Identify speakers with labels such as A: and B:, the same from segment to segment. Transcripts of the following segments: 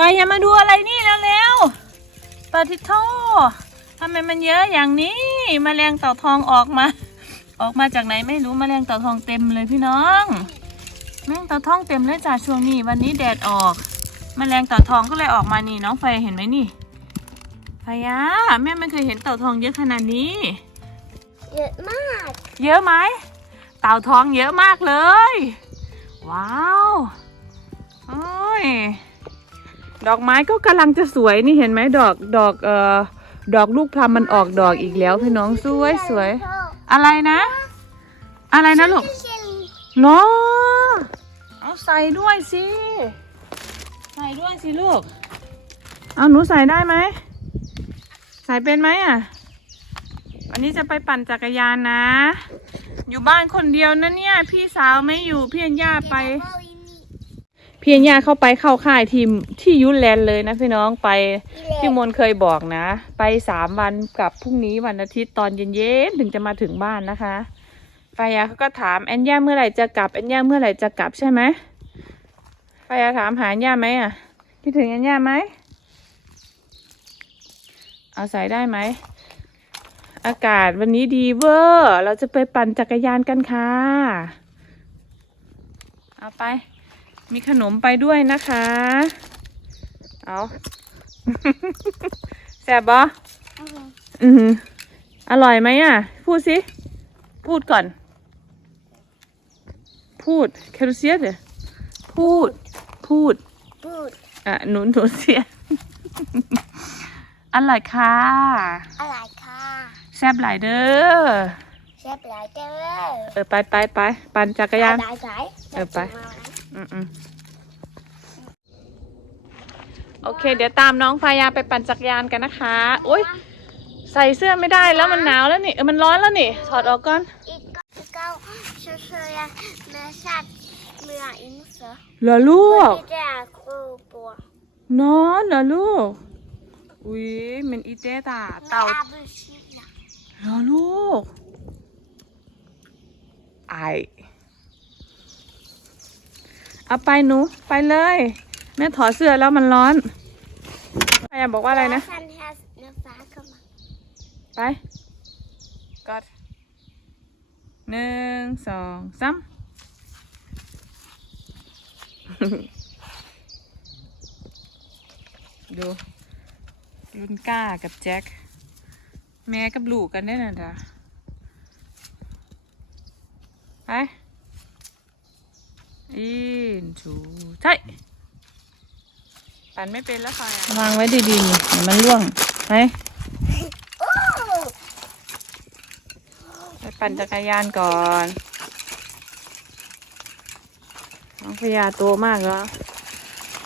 A: ไปอย่ามาดูอะไรนี่เร็วๆปาทิโททำไมมันเยอะอย่างนี้มแมลงเต่าทองออกมา ออกมาจากไหนไม่รู้มแมลงเต่าทองเต็มเลยพี่น้องแมลงเต่าทองเต็มเลยจ้าช่วงนี้วันนี้แดดออกมแมลงเต่าทองก็เลยออกมานี่น้องไฟเห็นไหมนี่ไฟยะแม่ไม่เคยเห็นเต่าทองเยอะขนาดนี้
B: เยอะมาก
A: เยอะไหมเต่าทองเยอะมากเลย ว้าวโอ้ย ดอกไม้ก็กำลังจะสวยนี่เห็นไหมดอกดอกเอ่อดอกลูกพลัมมันออกดอกอีกแล้วพี่น้องสวยสวย อะไรนะ อะไรนะลูกเนาะเอาใส่ด้วยสิใส่ด้วยสิลูก เอาหนูใส่ได้ไหมใส่เป็นไหมอะ วันนี้จะไปปั่นจักรยานนะ อยู่บ้านคนเดียวนะเนี่ย พี่สาวไม่อยู่พี่อัญญาไป พี่อัญญาเข้าไปเข้าค่ายทีมที่ยูแลนด์เลยนะพี่น้องไปพี่มนต์เคยบอกนะ ไปสามวันกลับพรุ่งนี้วันอาทิตย์ตอนเย็นๆถึงจะมาถึงบ้านนะคะฟายาเขาก็ถามแอนย่าเมื่อไหร่จะกลับแอนย่าเมื่อไหร่จะกลับใช่ไหมฟายาถามหาแอนย่าไหมอะคิดถึงแอนย่าไหมเอาใส่ได้ไหมอากาศวันนี้ดีเวอร์ เราจะไปปั่นจักรยานกันค่ะ เอาไป มีขนมไปด้วยนะคะ เอาแซ่บปะอือหืออร่อยไหมอะ พูดสิ พูดก่อน พูดแครูเซียเดพูด พูด
B: พูด
A: อะ หนุนหนูเสีย อร่อยค่ะ
B: อะไรค่ะ
A: แซ่บหลายเด้อ
B: เชฟหลายเจ้า
A: เออ ไปไปไป ปั่นจักรยาน
B: หลายสาย
A: เออ ไปอืมอืม โอเค เดี๋ยวตามน้องพายาไปปั่นจักรยานกันนะคะโอ๊ยใส่เสื้อไม่ได้แล้วมันหนาวแล้วนี่เออมันร้อนแล้วนี่ถอดออกก่อน
B: อีกก็อีกก็ช่วยๆเมื่อสัตว์เมื่ออินเสือ
A: เหรอลูก
B: ที่จะครูปัวน
A: อนเหรอลูกอุ้ยมันอีเตตาเต่า
B: อาบุชินะ
A: เหรอลูกไอ เอาไปหนูไปเลย แม่ถอดเสื้อแล้วมันร้อนพายาบอกว่าอะไรนะ
B: ฉันแฮสเนื้อฟ้าเข้ามา
A: ไปกอดหนึ่งสองสามดูลุนก้ากับแจ็คแม่กับลูกกันได้น่ะจ้ะไป อินชูใช่ปั่นไม่เป็นแล้วค่ะวางไว้ดีๆนี่เดี๋ยวมันร่วงไป
B: โอ้
A: ไปปั่นจักรยานก่อนน้องพญาโตมากแล้ว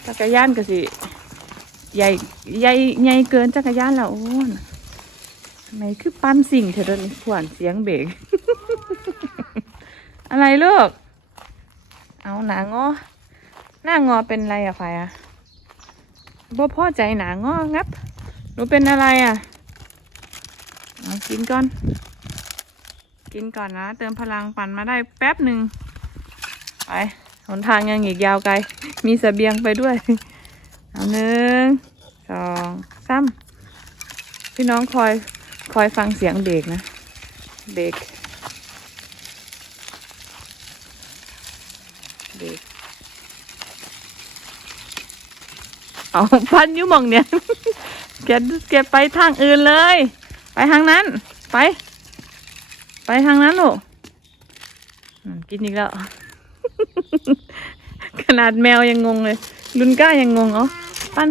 A: จักรยานก็สิ ใหญ่ใหญ่ใหญ่เกินจักรยานแล้วโอ้นทำไมคือปั้นสิ่งเธอโดนขวานเสียงเบรกอะไรลูก เอาหนางอ หน้างอเป็นอะไรอะไฟอะบ่พ่อใจหนางองับ หนูเป็นอะไรอะเอากินก่อน กินก่อนนะ เติมพลังปั่นมาได้แป๊บหนึ่ง ไป หนทางยังอีกยาวไกล มีเสบียงไปด้วย เอาหนึ่ง สองสามพี่น้องคอย คอยฟังเสียงเบรกนะ เบรก เบรกเอาพันอยุหมองเนี่ยแกแกไปทางอื่นเลย ไปทางนั้น ไป ไปทางนั้นลูกอืมกินอีกแล้ว ขนาดแมวยังงงเลย ลุนก้ายังงงเอ๋อปั้น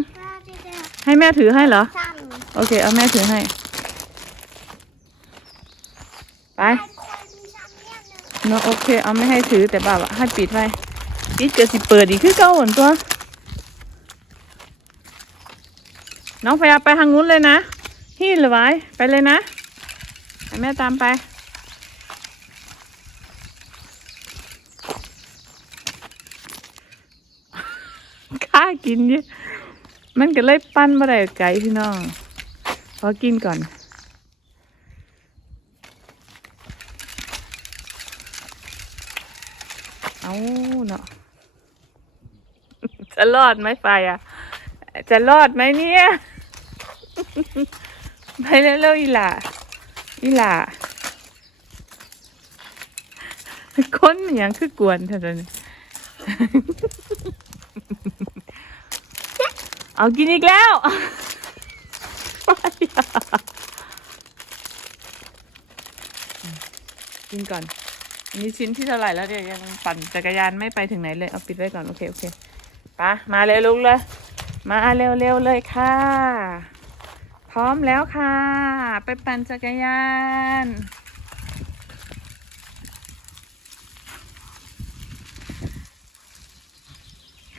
A: ให้แม่ถือให้เหรอ
B: ซ้ำ
A: โอเค เอาแม่ถือให้ ไป
B: ไอ้คนซ้ำเนี่ยหนึ่ง
A: เนาะโอเค เอาไม่ให้ถือแต่แบบว่าให้ปิดไว้ ปิดเกิดสิเปิดอีกคือเก่าหนตัว น้องพยาไปทางนู้นเลยนะฮี่หรือไว้ไปเลยนะแม่ตามไปข้ากินเยอะมันก็เลยปั้นมาได้ไกลพี่น้องขอกินก่อน เอาเนาะ จะรอดไหมไฟอะ จะรอดไหมเนี่ยไปเร็วอีหล่าอีหล่าคนอย่างคือกวนเท่านั้นเอากินอีกแล้วกินก่อน อันนี้ชิ้นที่เท่าไหร่แล้วเนี่ยวยังปั่นจักรยานไม่ไปถึงไหนเลย เอาปิดไว้ก่อน โอเค โอเค ปะมาเลยลุกเลย มาเร็วๆเลยค่ะ พร้อมแล้วค่ะ ไปปั่นจักรยาน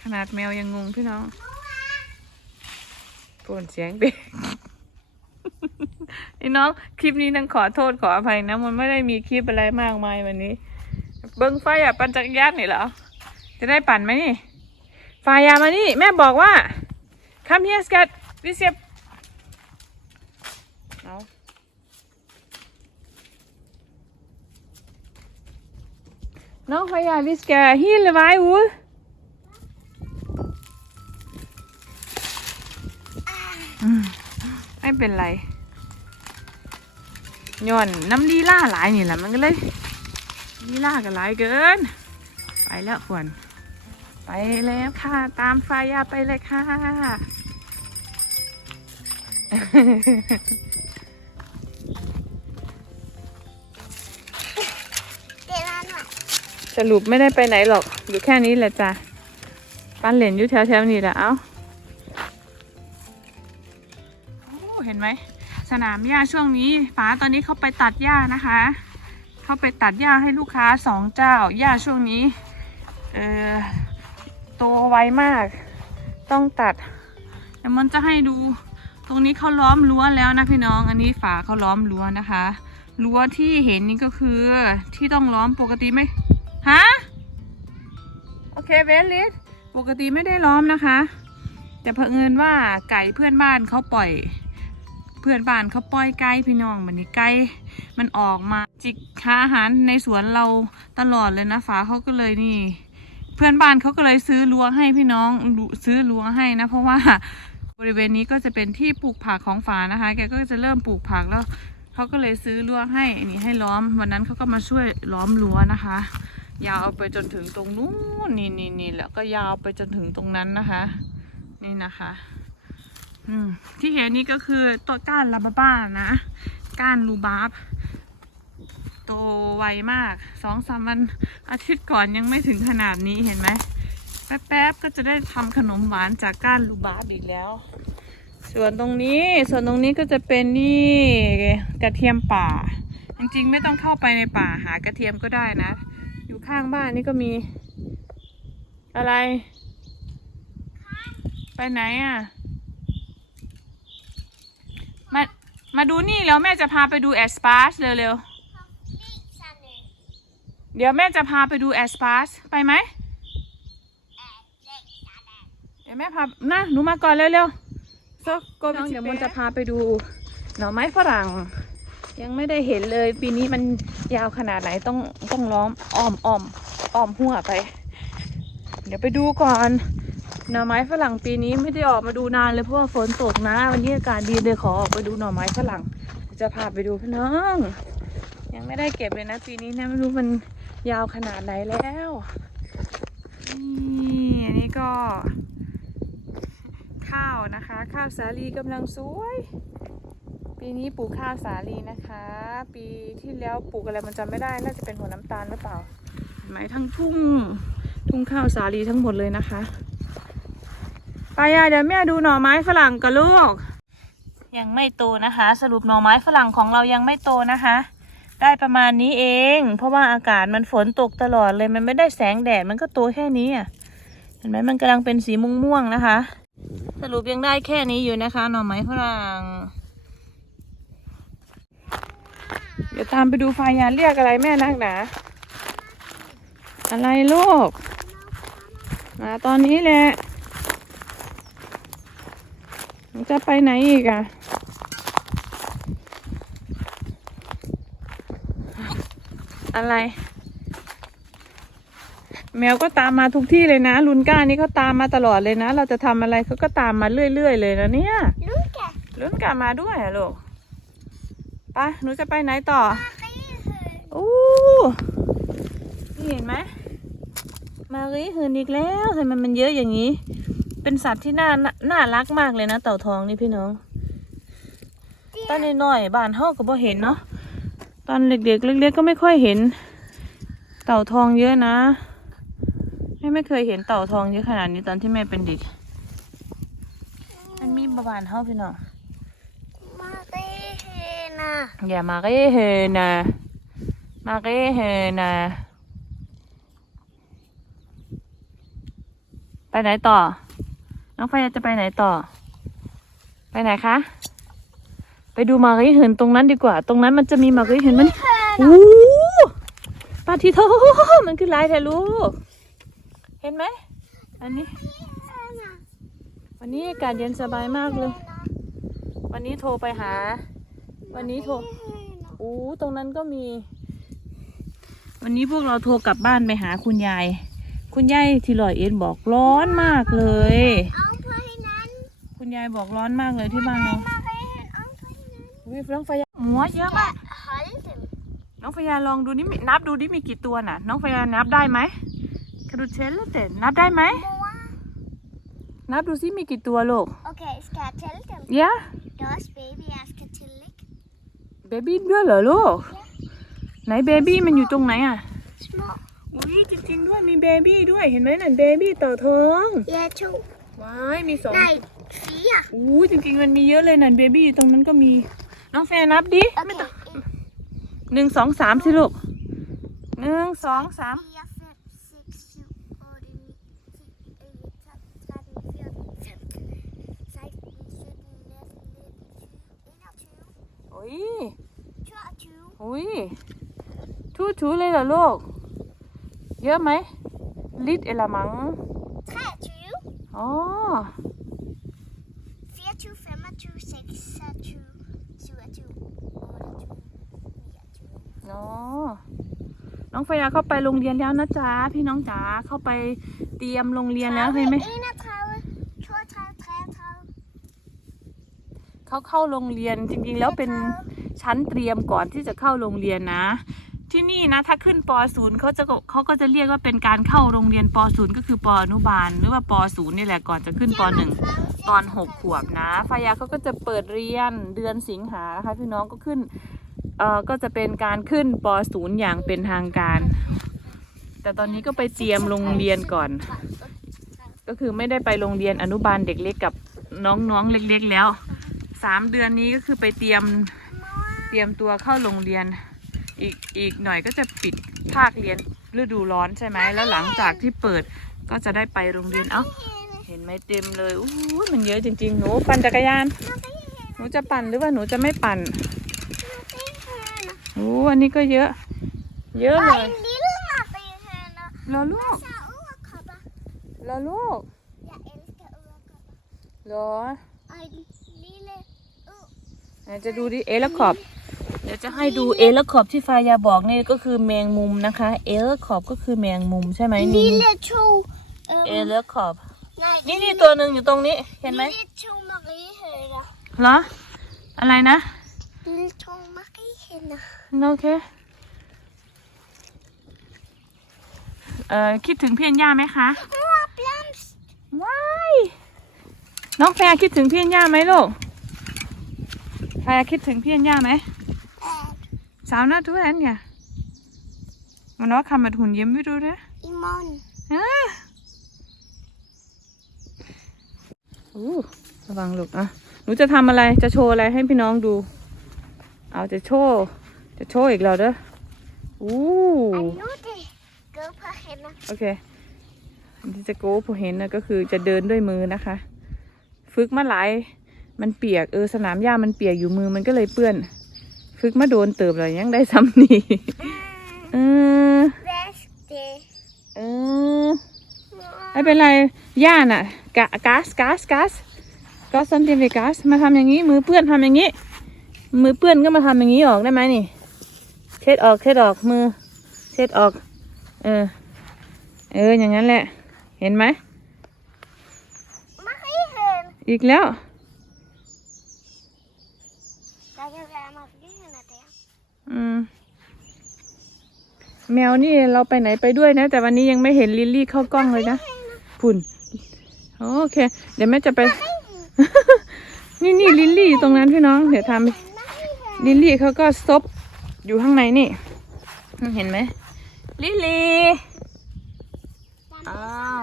A: ขนาดแมวยังงงพี่น้องปวดเสียงเบรกไอ้น้องคลิปนี้นังขอโทษขออภัยนะ มันไม่ได้มีคลิปอะไรมากมายวันนี้ เบิ้งไฟอะปั่นจักรยานนี่เหรอ จะได้ปั่นไหมนี่ไฟายามานี่ แม่บอกว่า come here scat this here เอาน้องไฟายาวิสแกฮีลไว้วูไม่เป็นไรย้อนน้ำลีล่าหลายนี่แหละมันก็เลยลีล่ากันหลายเกิน ไปแล้วควร ไปแล้วค่ะ ตามไฟยาไปเลยค่ะ
B: เดี๋ยวมาหน่อย
A: สรุปไม่ได้ไปไหนหรอก อยู่แค่นี้แหละจ้ะปั้นเหรียญอยู่แถวๆนี้แหละเอ้าโอ้เห็นไหม สนามหญ้าช่วงนี้ป๋าตอนนี้เขาไปตัดหญ้านะคะ เขาไปตัดหญ้าให้ลูกค้าสองเจ้าหญ้าช่วงนี้ เออ โตไวมาก ต้องตัดเดี๋ยวมันจะให้ดู ตรงนี้เขาล้อมรั้วแล้วนะพี่น้อง อันนี้ฝาเขาล้อมรั้วนะคะรั้วที่เห็นนี่ก็คือที่ต้องล้อมปกติไม่ฮะโอเคเวลลิสปกติไม่ได้ล้อมนะคะ แต่เผอิญว่าไก่เพื่อนบ้านเขาปล่อย เพื่อนบ้านเขาปล่อยไก่พี่น้องมันนี่ไก่มันออกมาจิกหาอาหารในสวนเราตลอดเลยนะฝาเขาก็เลยนี่ เพื่อนบ้านเขาก็เลยซื้อรั้วให้พี่น้องซื้อรั้วให้นะ เพราะว่าบริเวณนี้ก็จะเป็นที่ปลูกผักของฝานะคะ แกก็จะเริ่มปลูกผักแล้วเขาก็เลยซื้อรั้วให้นนี้ให้ล้อม วันนั้นเขาก็มาช่วยล้อมรั้วนะคะ ยาวไปจนถึงตรงนู้นนี่นี่นี่แล้วก็ยาวไปจนถึงตรงนั้นนะคะ นี่นะคะ อืมที่เห็นนี่ก็คือตัวก้านลาบาบ้านะ ก้านรูบาร์ โตไวมากสองสามวันอาทิตย์ก่อนยังไม่ถึงขนาดนี้เห็นไหมแป๊บๆก็จะได้ทำขนมหวานจากก้านรูบาร์บอีกแล้ว ส่วนตรงนี้ส่วนตรงนี้ก็จะเป็นนี่กระเทียมป่า จริงๆไม่ต้องเข้าไปในป่าหากระเทียมก็ได้นะ อยู่ข้างบ้านนี่ก็มี อะไร ไปไหนอะมามาดูนี่แล้วแม่จะพาไปดูแอสปาสเร็วๆ เดี๋ยวแม่จะพาไปดูแอสปาสไปไหม
B: เดี๋
A: ยวแม่พานะหนูมาก่อนเร็วๆซอกน้องเดี๋ยวมันจะพาไปดูหน่อไม้ฝรั่ง ยังไม่ได้เห็นเลย ปีนี้มันยาวขนาดไหนต้องต้องล้อมอ้อมอ้อมอ้อมหัวไป เดี๋ยวไปดูก่อนหน่อไม้ฝรั่งปีนี้ไม่ได้ออกมาดูนานเลยเพราะว่าฝนตกนะ วันนี้อากาศดีเลยขอออกไปดูหน่อไม้ฝรั่ง จะพาไปดูพี่น้อง ยังไม่ได้เก็บเลยนะ ปีนี้นะไม่รู้มัน ยาวขนาดไหนแล้วนี่อันนี้ก็ ข้าวนะคะ ข้าวสาลีกำลังสวย ปีนี้ปลูกข้าวสาลีนะคะ ปีที่แล้วปลูกอะไรมันจำไม่ได้ น่าจะเป็นหัวน้ำตาลหรือเปล่าเห็นไหมทั้งทุ่ง ทุ่งข้าวสาลีทั้งหมดเลยนะคะไปอะเดี๋ยวแม่ดูหน่อไม้ฝรั่งกับลูก ยังไม่โตนะคะ สรุปหน่อไม้ฝรั่งของเรายังไม่โตนะคะ ได้ประมาณนี้เอง เพราะว่าอากาศมันฝนตกตลอดเลย มันไม่ได้แสงแดด มันก็โตแค่นี้อะ เห็นไหมมันกำลังเป็นสีม่วงๆนะคะ สรุปยังได้แค่นี้อยู่นะคะ หน่อไม้ฝรั่ง เดี๋ยวตามไปดูไฟยานเรียกอะไรแม่นักหนา อะไรลูก มาตอนนี้แหละ มันจะไปไหนอีกอะ อะไร แมวก็ตามมาทุกที่เลยนะลุนก้านี่เขาตามมาตลอดเลยนะ เราจะทำอะไรเขาก็ตามมาเรื่อยๆเลยนะเนี่ย
B: ลูกแกะ
A: ลุนก้ามาด้วยเหรอลูกไปหนูจะไปไหนต่อ
B: มาไปเถอะ
A: อู้นี่เห็นไหมมารีหืนอีกแล้วทำไมมันเยอะอย่างนี้ เป็นสัตว์ที่น่าน่าน่ารักมากเลยนะ เต่าทองนี่พี่น้องตอนน้อยๆบ้านเฮาก็บ่เห็นเนาะ ตอนเด็กๆเล็กๆก็ไม่ค่อยเห็น เต่าทองเยอะนะแม่ไม่เคยเห็นเต่าทองเยอะขนาดนี้ตอนที่แม่เป็นเด็ก มันมีบ้านเฮาพี่น้อง
B: มาไปเถอะนะ
A: อย่ามาเร่เฮนะมาเร่เฮนะไปไหนต่อ น้องไฟจะไปไหนต่อ ไปไหนคะ ไปดูมารีเหินตรงนั้นดีกว่า ตรงนั้นมันจะมีมารีเหินมันอู้ปาทีโทมันคือลายแท้ลูก เห็นไหม อันนี้ วันนี้อากาศเย็นสบายมากเลย วันนี้โทรไปหา วันนี้โทรอู้ตรงนั้นก็มี วันนี้พวกเราโทรกลับบ้านไปหาคุณยาย คุณยายที่ลอยเอ็นบอกร้อนมากเลย
B: เอาไปนั้น
A: คุณยายบอกร้อนมากเลยที่บ้านเรา
B: นั้น
A: วิน้องฟยาหัวเยอะมาก
B: ฮัลโหล
A: น้องฟยาลองดูนี่มีนับดูดิมีกี่ตัวน่ะ น้องฟยานับได้ไหมคาดูเชลเตนับได้ไหม
B: บัว
A: นับดูซิมีกี่ตัวลูก
B: Okej, ska jag till dem?
A: ยะ
B: Das baby jag ska tillägga.
A: เบบี้ด้วยเหรอลูก ไหนเบบี้มันอยู่ตรงไหนอะ
B: Små.
A: อุ้ยจริงๆด้วยมีเบบี้ด้วยเห็นไหมนั่นเบบี้เต่าทอง
B: Jag tog.
A: ว้ายมีสอง
B: Nej, fyra.
A: อู้จริงๆมันมีเยอะเลยนั่นเบบี้อยู่ตรงนั้นก็มี น้องแฟนนับดิ
B: Okej.
A: หนึ่งสองสามสิลูกหนึ่งสองสาม
B: Fyra, fem, sex, sju, åtta, nio, tio, elva, tolv, tretton, fjorton, femton, sexton, sjutton, nitton, nitton, tjugo,
A: โอ้ย
B: tjugo,
A: อุ้ยทูทูเลยเหรอลูก เยอะไหม ลิตรเอละมัง
B: tretton,
A: อ๋อ
B: fyrtio, femtio, sextio, sjutton, nitton.
A: อ๋อน้องฟยาเข้าไปโรงเรียนแล้วนะจ๊ะพี่น้องจ๋าเข้าไปเตรียมโรงเรียนแล้วเห็นไหม
B: 31, 32, 33,
A: เขาเข้าโรงเรียนจริงๆแล้วเป็นชั้นเตรียมก่อนที่จะเข้าโรงเรียนนะ ที่นี่นะถ้าขึ้นป .0 เขาจะเขาก็จะเรียกว่าเป็นการเข้าโรงเรียนป .0 ก็คือปอนุบาล หรือว่าป .0 นี่แหละก่อนจะขึ้นป .1 ตอนหกขวบนะฟายาเขาก็จะเปิดเรียนเดือนสิงหานะคะพี่น้องก็ขึ้น เอ่อก็จะเป็นการขึ้นป .0 อย่างเป็นทางการ แต่ตอนนี้ก็ไปเตรียมโรงเรียนก่อน ก็คือไม่ได้ไปโรงเรียนอนุบาลเด็กเล็กกับน้องๆเล็กๆแล้วสามเดือนนี้ก็คือไปเตรียมเตรียมตัวเข้าโรงเรียน อีกอีกหน่อยก็จะปิดภาคเรียนฤดูร้อนใช่ไหมแล้วหลังจากที่เปิดก็จะได้ไปโรงเรียนเอ้าเห็นไหมเต็มเลยอู้มันเยอะจริงๆหนูปั่นจักรยาน หนูจะปั่นหรือว่าหนูจะไม่ปั่น โอ้อันนี้ก็เยอะ เยอะเลย
B: En lille Marina.
A: รอลูก
B: Så urkopper.
A: รอลูก
B: Jeg elsker urkopper.
A: รอ
B: Og en lille ur.
A: เดี๋ยวจะดูดิเอลคอบเดี๋ยวจะให้ดูเอลคอบที่ฟายาบอกนี่ก็คือแมงมุมนะคะ เอลคอบก็คือแมงมุมใช่ไหมนี่
B: Lille to.
A: เอลคอบ
B: Nej,
A: นี่นี่ตัวหนึ่งอยู่ตรงนี้เห็นไหม
B: lille to mariehøner.
A: เหรออะไรนะ
B: Lille to mariehøner.
A: โอเคเอ่อคิดถึงเพียนย่าไหมคะ
B: Mor blomst.
A: ว้ายน้องแฟร์คิดถึงเพียนย่าไหมลูกแฟร์คิดถึงเพียนย่าไหม
B: Øh,
A: สาวหน้าทุเรนเนี่ยมันว่าคำมันหุ่นเยิ้มไม่รู้นะ
B: I morgen.
A: อ่าอู้ระวังลูกอะหนูจะทำอะไรจะโชว์อะไรให้พี่น้องดู เอาจะโชว์จะโชว์อีกแล้วเด้ออู้
B: Og nu er det gå på hænder.
A: โอเคที่จะโก้ผู้เห็นนะก็คือจะเดินด้วยมือนะคะ ฝึกมาหลาย มันเปียกเออสนามหญ้ามันเปียกอยู่มือมันก็เลยเปื้อน ฝึกมาโดนเติบเลยยังได้ซ้ำนี่ เออ
B: Vask det.
A: เออ ไม่เป็นไรย่าน่ะกะก๊าซก๊าซก๊าซก๊าซซันติเวก๊าซมาทำอย่างนี้มือเปื้อนทำอย่างนี้ มือเปื้อนก็มาทำอย่างนี้ออกได้ไหมนี่ เช็ดออกเช็ดออกมือ เช็ดออก เออเเออ อย่างนั้นแหละ เห็นไหม
B: ไม่เห็น
A: อีกแล้ว
B: แต่ยังไงมาไม่เห็นนะเต้
A: อืมแมวนี่เราไปไหนไปด้วยนะ แต่วันนี้ยังไม่เห็นลิลลี่เข้ากล้องเลยนะพุ่นโอเค เดี๋ยวแม่จะไป นี่นี่ลิลลี่อยู่ตรงนั้นพี่น้อง เดี๋ยวทำ
B: ไม่เห็น
A: ลิลลี่เขาก็ซบอยู่ข้างในนี่เห็นไหมลิลลี่อ้าว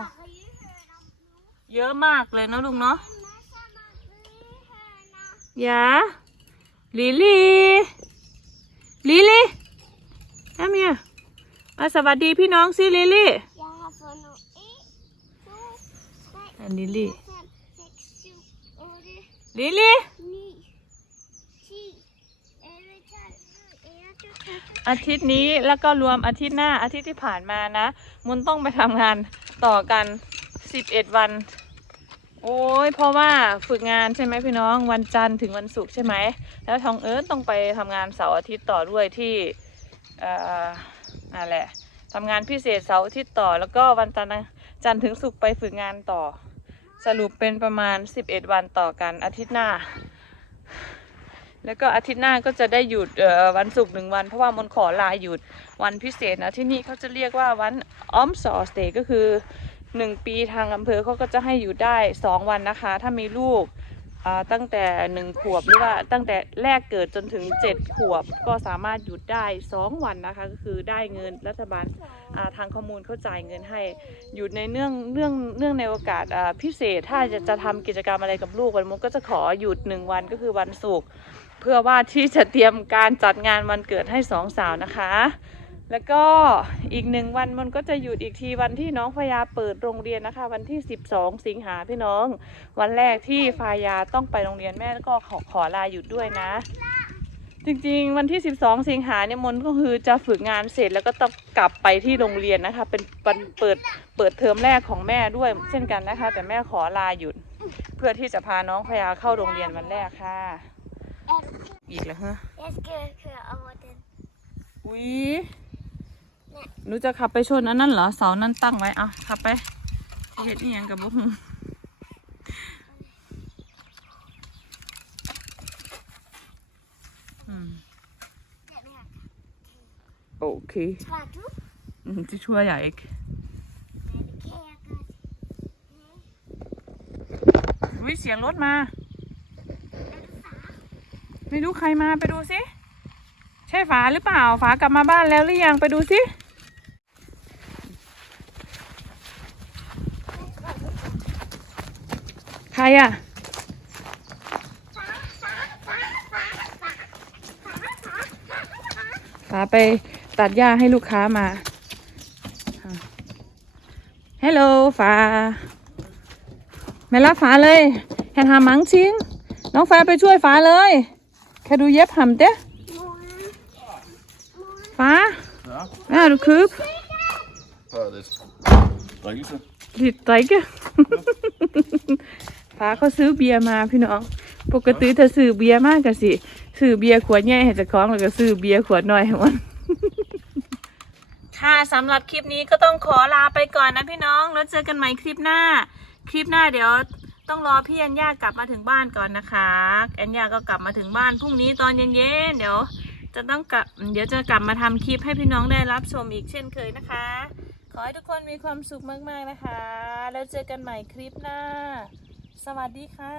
A: เยอะมากเลยนะลุงเนาะอย่าลิลลี่ลิลลี่ทำเนี่ยมาสวัสดีพี่น้องสิลิลลี่อันลิลลี่ลิลลี่ อาทิตย์นี้แล้วก็รวมอาทิตย์หน้าอาทิตย์ที่ผ่านมานะ มุนต้องไปทำงานต่อกันสิบเอ็ดวัน โอ้ยเพราะว่าฝึกงานใช่ไหมพี่น้องวันจันทร์ถึงวันศุกร์ใช่ไหม แล้วทองเอิร์ธต้องไปทำงานเสาร์อาทิตย์ต่อด้วยที่อ่อนั่นแหละทำงานพิเศษเสาร์อาทิตย์ต่อ แล้วก็วันจันทร์จันทร์ถึงศุกร์ไปฝึกงานต่อ สรุปเป็นประมาณ 11 วันต่อกันอาทิตย์หน้า แล้วก็อาทิตย์หน้าก็จะได้หยุดวันศุกร์หนึ่งวัน เพราะว่ามนขอลาหยุดวันพิเศษนะที่นี่เขาจะเรียกว่าวันออมสอสเตก็คือหนึ่งปีทางอำเภอเขาก็จะให้หยุดได้สองวันนะคะ ถ้ามีลูกตั้งแต่หนึ่งขวบหรือว่าตั้งแต่แรกเกิดจนถึงเจ็ดขวบก็สามารถหยุดได้สองวันนะคะ ก็คือได้เงินรัฐบาลทางข้อมูลเขาจ่ายเงินให้หยุดในเนื่องเนื่องเนื่องในโอกาสพิเศษถ้าจะจะทำกิจกรรมอะไรกับลูกวันมุกก็จะขอหยุดหนึ่งวันก็คือวันศุกร์ เพื่อว่าที่จะเตรียมการจัดงานวันเกิดให้สองสาวนะคะ แล้วก็อีกหนึ่งวันมันก็จะหยุดอีกทีวันที่น้องฟายาเปิดโรงเรียนนะคะ วันที่ 12 สิงหาพี่น้อง วันแรกที่ฟายาต้องไปโรงเรียนแม่ก็ขอขอลาหยุดด้วยนะ จริงๆ วันที่ 12 สิงหาเนี่ยมนก็คือจะฝึกงานเสร็จแล้วก็ต้องกลับไปที่โรงเรียนนะคะ เป็นวันเปิดเปิดเทอมแรกของแม่ด้วยเช่นกันนะคะ แต่แม่ขอลาหยุด เพื่อที่จะพาน้องพยาเข้าโรงเรียนวันแรกค่ะ อีกแล้วฮะ
B: Jag ska köra av den.
A: อุ้ยหนูจะขับไปชนอันนั้นเหรอเสานั้นตั้งไว้อะขับไปสิเฮ็ดนี่ยังกับบุ้งอืม
B: Den här.
A: โอเค
B: Var du?
A: อืมที่ช่วยใหญ่อีก
B: Nej, det kan jag inte.
A: วิเสียงรถมา ไม่รู้ใครมาไปดูสิใช่ฝาหรือเปล่า ฝากลับมาบ้านแล้วหรือยังไปดูสิใครอะฝาไปตัดหญ้าให้ลูกค้ามาฮัลโหลฝาไม่รับฝาเลยแฮนหามังชิงน้องฟ้าไปช่วยฟ้าเลย แค่ดูเย็บหำเด้ฟ้า
C: Ja,
A: อ่าดูคืบ
C: for det drikkelse.
A: ดิดไตกะฟ้าเขาซื้อเบียร์มาพี่น้อง ปกติถ้าซื้อเบียร์มากกะสิ ซื้อเบียร์ขวดใหญ่ให้เจะคล้าของแล้วก็ซื้อเบียร์ขวดน้อยให้มัน ค่ะสำหรับคลิปนี้ก็ต้องขอลาไปก่อนนะพี่น้อง แล้วเจอกันใหม่คลิปหน้า คลิปหน้าเดี๋ยว ต้องรอพี่อัญญากลับมาถึงบ้านก่อนนะคะอัญญาก็กลับมาถึงบ้านพรุ่งนี้ตอนเย็นๆเดี๋ยว จะต้องกลับเดี๋ยวจะกลับมาทำคลิปให้พี่น้องได้รับชมอีกเช่นเคยนะคะ ขอให้ทุกคนมีความสุขมากๆนะคะ แล้วเจอกันใหม่คลิปหน้า สวัสดีค่ะ